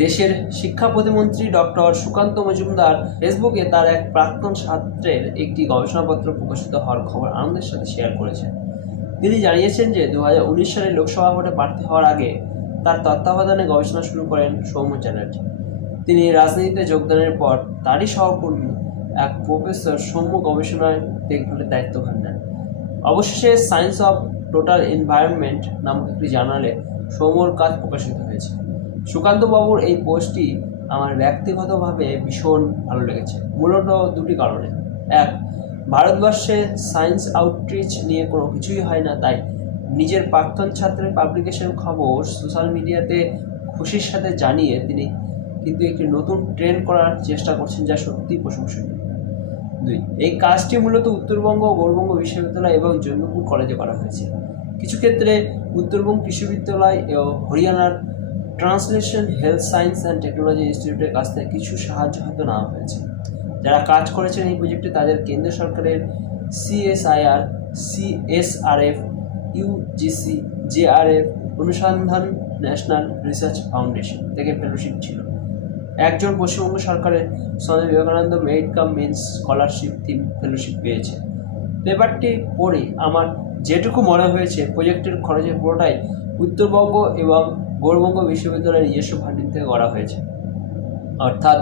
দেশের শিক্ষা প্রতিমন্ত্রী ডক্টর সুকান্ত মজুমদার ফেসবুকে তার এক প্রাক্তন ছাত্রের একটি গবেষণাপত্র প্রকাশিত হওয়ার খবর আনন্দের সাথে শেয়ার করেছেন। তিনি জানিয়েছেন যে 2019 সালে লোকসভা ভোটে প্রার্থী হওয়ার আগে তার তত্ত্বাবধানে গবেষণা শুরু করেন সৌম্য চ্যাটার্জি। তিনি রাজনীতিতে যোগদানের পর তারই সহকর্মী এক প্রফেসর সৌম্য গবেষণায় দেখভালের দায়িত্বভার নেন। অবশেষে সায়েন্স অফ টোটাল এনভায়রনমেন্ট নামক একটি জার্নালে সৌম্যর কাজ প্রকাশিত হয়েছে। সুকান্ত বাবুর এই পোস্টটি আমার ব্যক্তিগতভাবে ভীষণ ভালো লেগেছে, মূলত দুটি কারণে। এক, ভারতবর্ষে সায়েন্স আউটরিচ নিয়ে কোনো কিছুই হয় না, তাই নিজের প্রাক্তন ছাত্রের পাবলিকেশন খবর সোশ্যাল মিডিয়াতে খুশির সাথে জানিয়ে তিনি কিন্তু একটি নতুন ট্রেন্ড করার চেষ্টা করছেন, যা সত্যিই প্রশংসনীয়। দুই, এই কাজটি মূলত উত্তরবঙ্গ, গৌড়বঙ্গ বিশ্ববিদ্যালয় এবং জঙ্গিপুর কলেজে করা হয়েছে। কিছু ক্ষেত্রে উত্তরবঙ্গ কৃষি বিশ্ববিদ্যালয় ও হরিয়ানার translation health science and technology ইনস্টিটিউটের কাছ থেকে কিছু সাহায্য হয়তো নেওয়া হয়েছে। যারা কাজ করেছেন এই প্রজেক্টে তাদের কেন্দ্র সরকারের CSIR, CSRF, UGC, JRF, Anusandhan national research foundation থেকে ফেলোশিপ ছিল। একজন পশ্চিমবঙ্গ সরকারের Swami Vivekananda merit cum means scholarship theme fellowship পেয়েছে। পেপারটি পড়ে আমার যেটুকু মনে হয়েছে, প্রজেক্টের খরচের পুরোটাই উত্তরবঙ্গ এবং গৌড়বঙ্গ বিশ্ববিদ্যালয়ের নিজস্ব ফান্ডিং থেকে করা হয়েছে। অর্থাৎ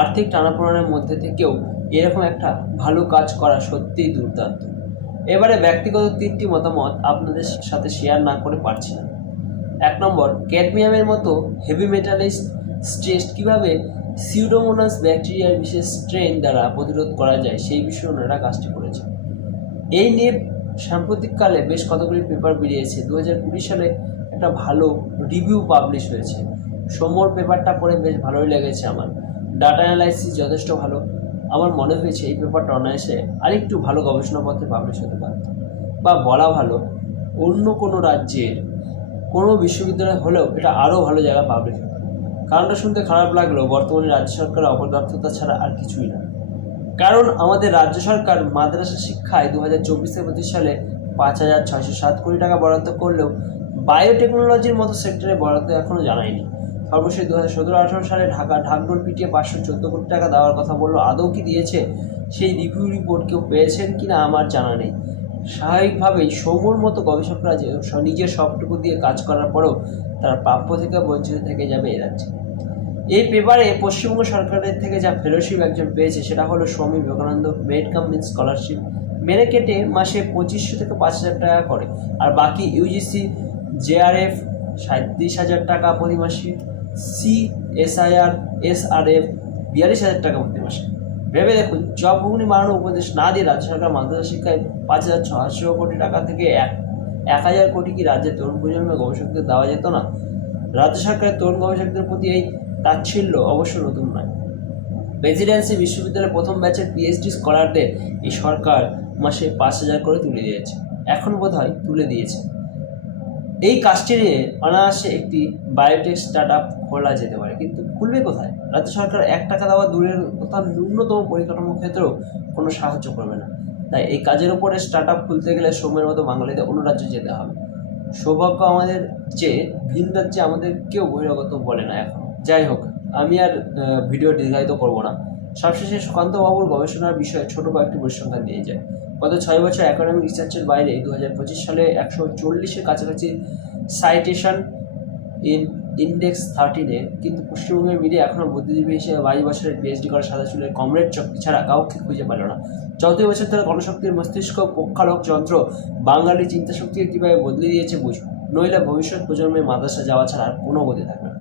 আর্থিক টানাপোড়েনের মধ্যে থেকেও এরকম একটা ভালো কাজ করা সত্যিই দুর্দান্ত। এবারে ব্যক্তিগত 3টি মতামত আপনাদের সাথে শেয়ার না করে পারছি না। 1 নম্বর, ক্যাডমিয়ামের মতো হেভি মেটালিস্ট স্ট্রেস কীভাবে সিউডোমোনাস ব্যাকটেরিয়ার বিশেষ স্ট্রেন দ্বারা প্রতিরোধ করা যায় সেই বিষয়ে ওনারা কাজটি করেছে। এই নিয়ে সাম্প্রতিককালে বেশ কতগুলি পেপার বেরিয়েছে। 2020 সালে একটা ভালো রিভিউ পাবলিশ হয়েছে। সৌম্যর পেপারটা পড়ে বেশ ভালোই লেগেছে আমার। ডাটা অ্যানালাইসিস যথেষ্ট ভালো। আমার মনে হয়েছে এই পেপারটা অনায়াসে আরেকটু ভালো গবেষণাপত্রে পাবলিশ হতে পারত, বা বলা ভালো অন্য কোনো রাজ্যের কোনো বিশ্ববিদ্যালয় হলেও এটা আরও ভালো জায়গায় পাবলিশ হতো। কারণটা শুনতে খারাপ লাগলেও বর্তমানে রাজ্য সরকারের অপদার্থতা ছাড়া আর কিছুই না। কারণ আমাদের রাজ্য সরকার মাদ্রাসা শিক্ষায় 2024-25 সালে 5,607 কোটি টাকা বরাদ্দ করলেও বায়োটেকনোলজির মতো সেক্টরে বরাদ্দ এখনও জানায়নি। সর্বশেষ 2017-18 সালে ঢাকঢোল পিটিয়ে 514 কোটি টাকা দেওয়ার কথা বললো। আদৌ কি দিয়েছে? সেই রিভিউ রিপোর্ট কেউ পেয়েছেন কি না আমার জানা নেই। স্বাভাবিকভাবেই সৌম্যর মতো গবেষকরা যে নিজের সবটুকু দিয়ে কাজ করার পরেও তারা প্রাপ্য থেকে বঞ্চিত থেকে যাবে এ রাজ্যে। এই পেপারে পশ্চিমবঙ্গ সরকারের থেকে যা ফেলোশিপ একজন পেয়েছে সেটা হলো Swami Vivekananda merit cum means scholarship. মেরে কেটে মাসে 2500 থেকে 5,000 টাকা করে, আর বাকি UGC, JRF 37,000 টাকা প্রতি মাসে, CSIR, SRF 42,000 টাকা প্রতি মাসে। ভেবে দেখুন, জব ঘুগনি বাড়ানোর উপদেশ না দিয়ে রাজ্য সরকার মাদ্রাসা শিক্ষায় 5,600 কোটি টাকা থেকে 1,000 কোটি কি রাজ্যের তরুণ প্রজন্মের গবেষকদের দেওয়া যেত না? রাজ্য সরকারের তরুণ গবেষকদের প্রতি এই তাচ্ছিল্য অবশ্য নতুন নয়। প্রেসিডেন্সি বিশ্ববিদ্যালয়ের প্রথম ব্যাচের PhD স্কলারদের এই সরকার মাসে 5,000 করে তুলে দিয়েছে, এখন বোধহয় তুলে দিয়েছে। এই কাজটি নিয়ে অনায়াসে একটি বায়োটেক স্টার্ট আপ খোলা যেতে পারে, কিন্তু খুলবে কোথায়? রাজ্য সরকার 1 টাকা দেওয়া দূরের কথা, ন্যূনতম পরিকাঠামো ক্ষেত্রেও কোনো সাহায্য করবে না। তাই এই কাজের উপরে স্টার্ট আপ খুলতে গেলে সৌম্যের মতো বাঙালিদের অন্য রাজ্যে যেতে হবে। সৌভাগ্য আমাদের যে ভিন রাজ্যে আমাদের কেউ বহিরাগত বলে না এখন। যাই হোক, আমি আর ভিডিও দীর্ঘায়িত করবো না। সবশেষে সুকান্তবাবুর গবেষণার বিষয়ে ছোটো কয়েকটি পরিসংখ্যান দিয়ে যায়। গত 6 বছর একাডেমিক রিসার্চের বাইরে 2025 সালে 140-এর কাছাকাছি সাইটেশন ইন্ডেক্স 13-এ, কিন্তু পশ্চিমবঙ্গের মিডিয়া এখনও বুদ্ধিজীবী হিসেবে 22 বছরের PhD করা সাদা চুলের কমরেড চক্রী ছাড়া কাউকে খুঁজে পেল না। 14 বছর ধরে গণশক্তির মস্তিষ্ক পক্ষালোক যন্ত্র বাঙালি চিন্তাশক্তিকে কীভাবে বদলে দিয়েছে বুঝুন, নইলে ভবিষ্যৎ প্রজন্মের মাদ্রাসা যাওয়া ছাড়া আর কোনো গতি থাকবে না।